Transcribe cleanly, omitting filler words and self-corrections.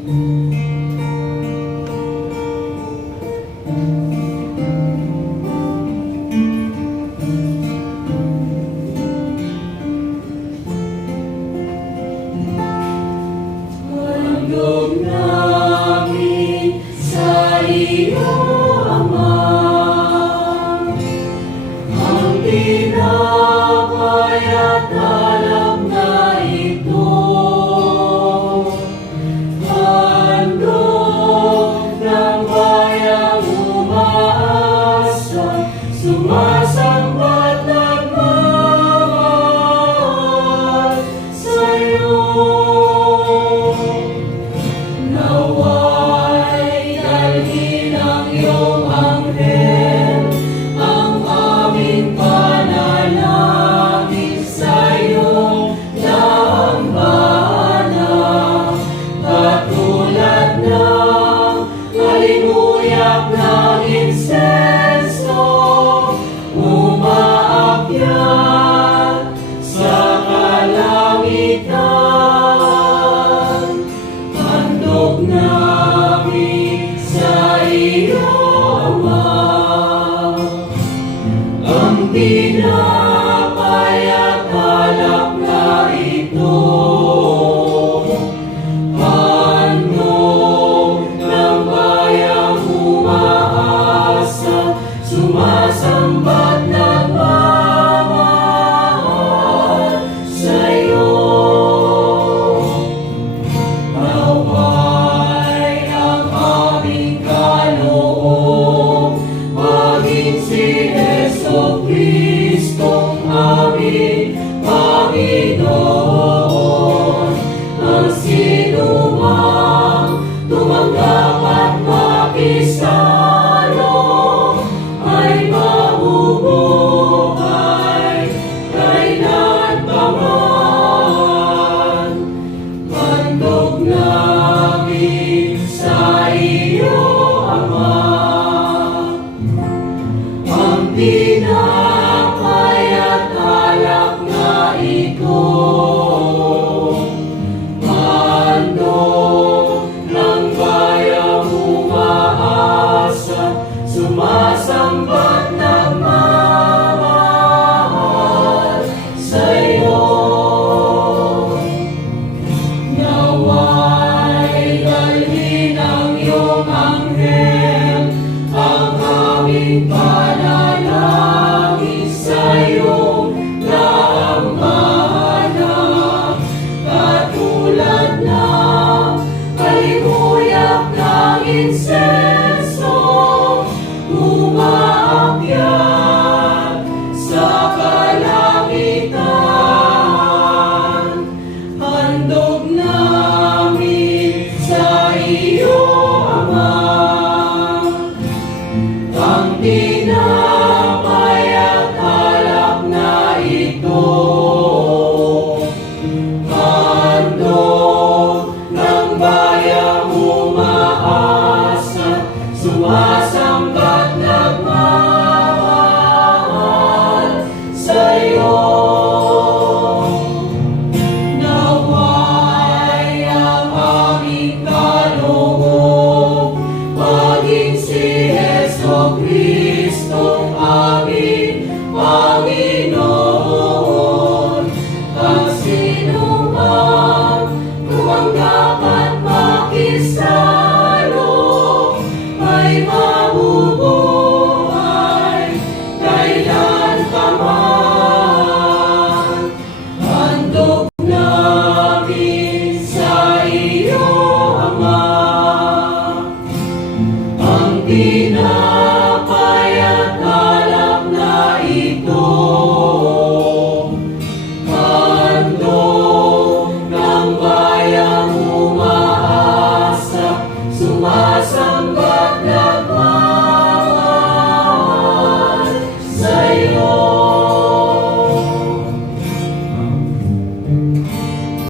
Handog namin sa iyo, Ama, ang tinapay at alak na ito. Handog ng bayang umaasa, sumasambat nagmamahal sa'yo. Nawa'y dalhin ang iyong anghel, ang aming panalangin sa iyong dambana. Katulad ng halimuyak ng insenso, umaakyat sa kalangitan. Handog namin sa iyo, Ama, ang tinapay at alak na ito. Handog ng bayang umaasa, sumasambat nagmamahal sa'yo. Nawa'y ang aming kaloob maging si Jesucristong aming Panginoon. Ang sinumang tumanggap at makisalo ay mabubuhay kailanpaman. Handog namin sa iyo, Ama, ang tinapay at alak na ito. Handog ng bayang umaasa, sumasambat nagmamahal sa'yo. Nawa'y dalhin ang iyong anghel, ang aming panalangin sa iyong dambana. Katulad ng halimuyak ng insenso, umaakyat sa kalangitan. Handog namin sa iyo, Ama, ang tinapay at alak na ito. Handog ng bayang umaasa, sumasambat nagmamahal sa'yo. Nawa'y ang aming kaloob maging si Jesucristong aming Panginoon. Ang sinumang tumanggap at makisalo ay mabubuhay kailanpaman. Handog namin sa iyo, Ama, ang tinapay at alak na ito. Handog ng bayang umaasa, sumasambat